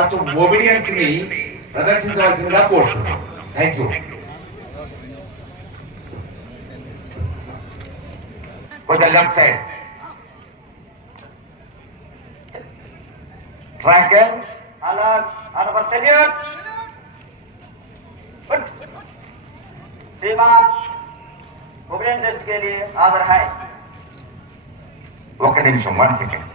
First obedience ని ప్రదర్శించవలసిందిగా కోరుతున్నాం. Thank you. With the left side. Dragon. अलग अनवर salute. श्रीमान ओबीडियंस टेस्ट के लिए हाजिर है. ఒక నిమిషం, 1 సెకండ్.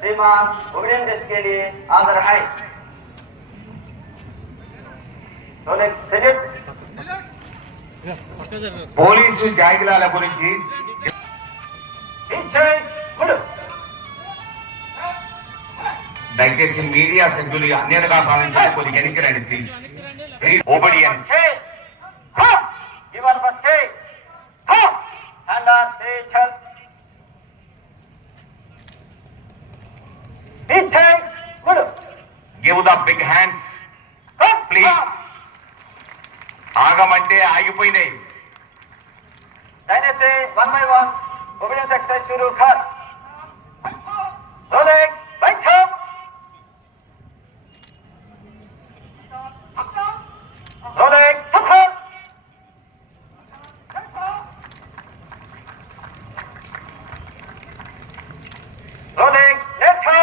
श्रीमान ओबीडियंस टेस्ट के लिए हाजिर है. పోలీసు జాగిలాల గురించి దయచేసి మీడియా సభ్యులు అన్యాయంగా భావించాలి. కొద్దిగా వెనక్కి రండి please. Obedience. Give the big hands please. ఆగమంటే ఆగిపోయినాయి. दाहिने से 1 by 1 ओबीडियंस एक्सरसाइज शुरू कर. रोलिंग बैठो. रोलिंग सफल. रोलिंग बैठो.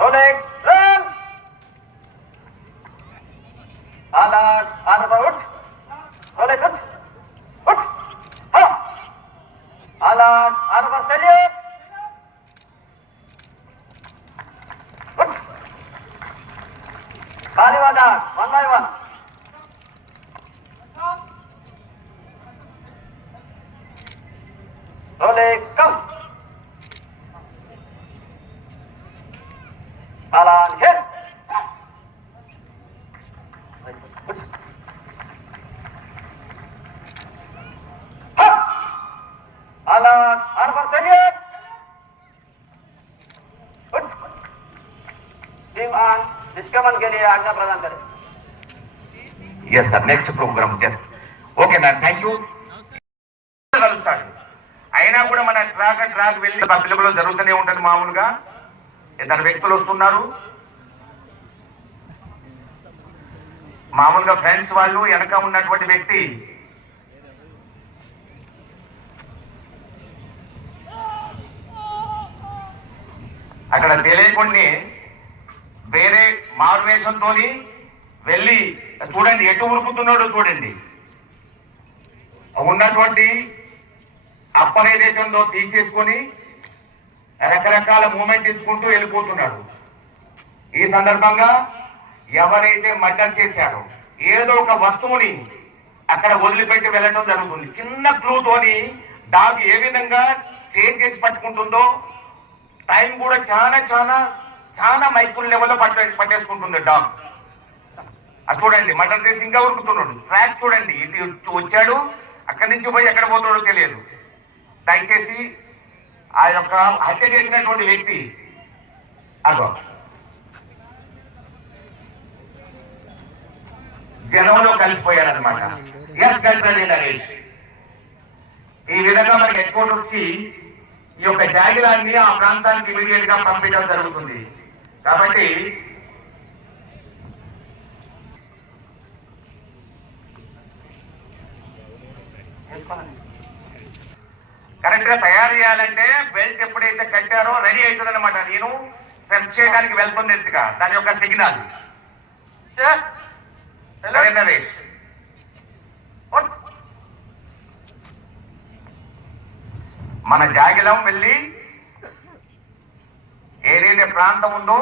Rolling run. अलग अनवर उठ. रोलिंग उठ. उठ. हाँ. अलग अनवर salute. उठ. कालीवाला 1 by 1. रोलिंग कम. अलग हिट. अलग अनवर salute. टीम ऑन निष्क्रमण के लिए आज्ञा प्रदान करें. Yes sir, next programme just okay నా థ్యాంక్ యూ. కలుస్తాడు. అయినా కూడా మన ట్రాక్ వెళ్ళి పిల్లలు జరుగుతూనే ఉంటుంది. మామూలుగా ఇద్దరు వ్యక్తులు వస్తున్నారు. మామూలుగా ఫ్రెండ్స్ వాళ్ళు వెనక ఉన్నటువంటి వ్యక్తి అక్కడ తెలియకుండా వేరే మారువేషంతో వెళ్ళి చూడండి ఎటు ఉరుకుతున్నాడో చూడండి. ఉన్నటువంటి అప్పర్ ఏదైతే ఉందో తీసేసుకొని రకరకాల మూమెంట్ ఇచ్చుకుంటూ వెళ్ళిపోతున్నాడు. ఈ సందర్భంగా ఎవరైతే మర్డర్ చేశారో ఏదో ఒక వస్తువుని అక్కడ వదిలిపెట్టి వెళ్ళడం జరుగుతుంది. చిన్న క్లూతోని డాగ్ ఏ విధంగా చేంజ్ చేసి పట్టుకుంటుందో, టైం కూడా చాలా చాలా చాలా మైక్రో లెవెల్లో పట్టేసుకుంటుంది డాగ్. అది చూడండి, మర్డర్ చేసి ఇంకా ఉరుకుతున్నాడు. ట్రాక్ చూడండి, ఇది వచ్చాడు, అక్కడి నుంచి పోయి ఎక్కడ పోతాడో తెలియదు. దయచేసి ఆ యొక్క హత్య చేసినటువంటి వ్యక్తి అగో జనంలో కలిసిపోయాడు అనమాట. ఎస్ కలిసి నరేష్. ఈ విధంగా మన హెడ్ క్వార్టర్స్ కి ఈ యొక్క జాగిలాన్ని ఆ ప్రాంతానికి ఇమీడియట్ గా పంపించడం జరుగుతుంది. కాబట్టి కరెక్ట్ గా తయారు చేయాలంటే బెల్ట్ ఎప్పుడైతే కట్టారో రెడీ అవుతుంది అనమాట. నేను సెర్చ్ చేయడానికి వెళ్తున్నట్టుగా దాని యొక్క సిగ్నల్. నరేష్ మన జాగిలం వెళ్ళి ఏదైతే ప్రాంతం ఉందో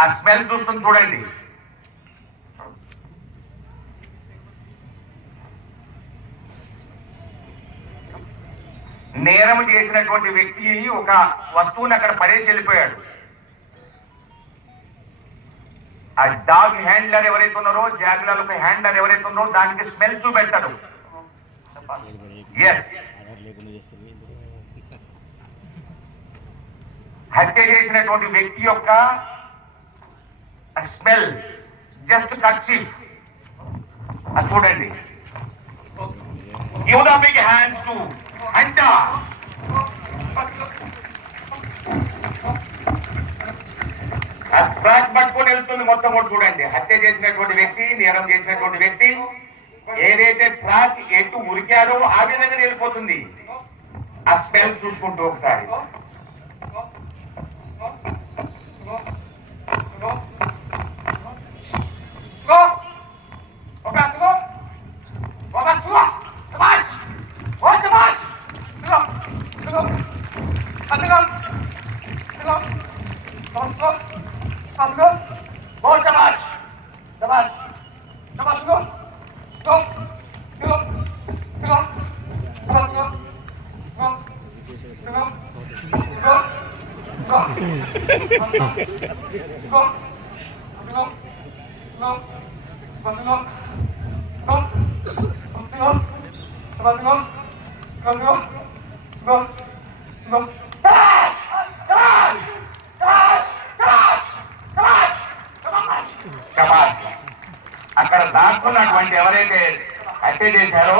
ఆ స్మెల్ చూస్తుంది చూడండి. నేరం చేసినటువంటి వ్యక్తి ఒక వస్తువుని అక్కడ పడేసి వెళ్ళిపోయాడు. ఆ డాగ్ హ్యాండ్లర్ ఎవరైతే ఉన్నారో, జాగ్రత్త హ్యాండ్లర్ ఎవరైతే ఉన్నారో దానికి స్మెల్ చూపెట్టాడు. ఎస్, హత్య చేసినటువంటి వ్యక్తి యొక్క స్మెల్ జస్ట్ కర్చీఫ్ అది చూడండి. Give the big hands to Hunter. Track పట్టుకొని వెళ్తుంది మొత్తం కూడా చూడండి. హత్య చేసినటువంటి వ్యక్తి, నేరం చేసినటువంటి వ్యక్తి ఏదైతే ట్రాక్ ఎటు ఉరికాడో ఆ విధంగా వెళ్ళిపోతుంది. ఆ స్పెల్ చూసుకుంటూ ఒకసారి అక్కడ దాక్కున్నటువంటి ఎవరైతే హత్య చేశారో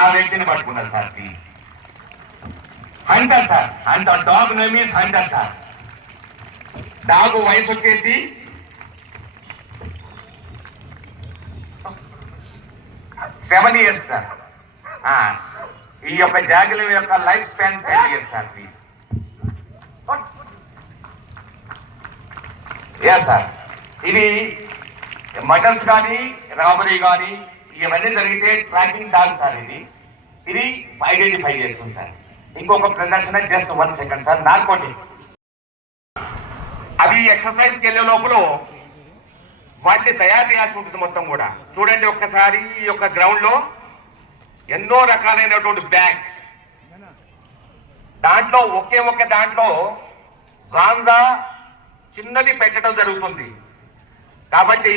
ఆ వ్యక్తిని పట్టుకున్నారు sir. Please Hunter sir. Hunter dog name is Hunter sir. Dog వయసు వచ్చేసి 7 years సార్. ఈ యొక్క జాగిలం యొక్క life span 10 years sir. Please yes sir. ఇది మర్డర్స్ కానీ రాబరీ కానీ ఇవన్నీ జరిగితే ట్రాకింగ్ డాగ్ సార్. ఇది ఐడెంటిఫై చేస్తుంది సార్. ఇంకొక ప్రదర్శన జస్ట్ 1 సెకండ్ సార్. నార్కోటిక్ అవి ఎక్సర్సైజ్కి వెళ్ళే లోపల వాటిని తయారు చేయాల్సి ఉంటుంది మొత్తం కూడా. చూడండి ఒక్కసారి ఈ యొక్క గ్రౌండ్ లో ఎన్నో రకాలైనటువంటి బ్యాగ్స్, దాంట్లో ఒకే ఒక్క దాంట్లో గాంజా చిన్నది పెట్టడం జరుగుతుంది. కాబట్టి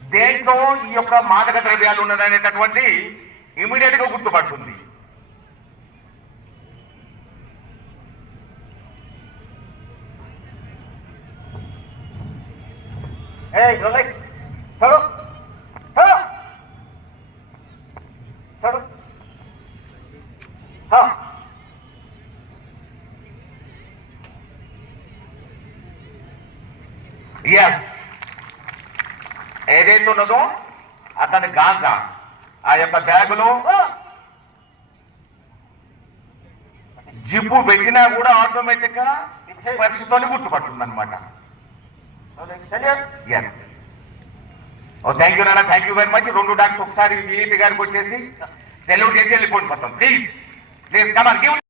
దేంట్లో ఈ యొక్క మాదక ద్రవ్యాలు ఉన్నదనేటటువంటి ఇమీడియట్ గా గుర్తుపడుతుంది. Hey, relax. Chalo. Chalo. Chalo. Ha. Yes, ఏదైతే ఉన్నదో అతని గాంజా ఆ యొక్క బ్యాగులో జిప్పు పెట్టినా కూడా ఆటోమేటిక్ గా పరిస్థితితో గుర్తుపడుతుంది అనమాట. ఎస్. ఓ థ్యాంక్ యూ నాన్న, థ్యాంక్ యూ వెరీ మచ్. 2 డాక్టర్స్ ఒకసారి విఐపి గారికి వచ్చేసి సెల్యూట్ చేసి వెళ్ళిపోండి మొత్తం. Please please come on give.